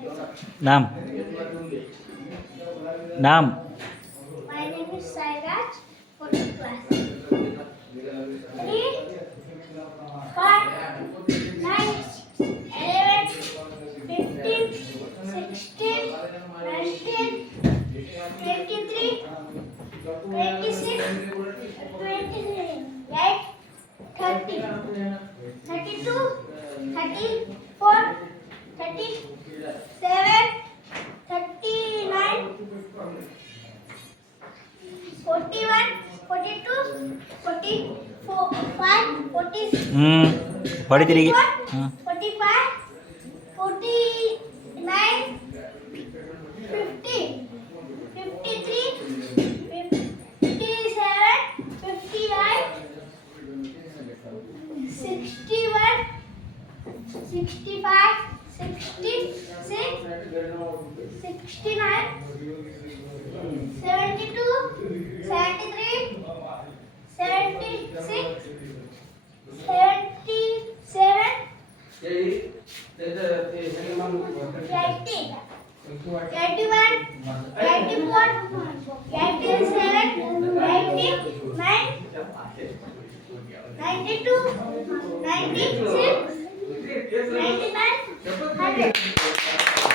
नाम नाम My name is Sai Raj, 4th class. 3, 5, 9, 11, 15, 16, 19, 23, 26, 27, 30, 32, 34, 37, 39, 41, 42, 44, 5, 46, पढ़ी तिरिगी 45, 49, 50, 53, 57, 58, 61, 65, 66, 69, 72, 73, 76, 77, 80, 81, 84, 87, 89, 92, 96, 99, 100.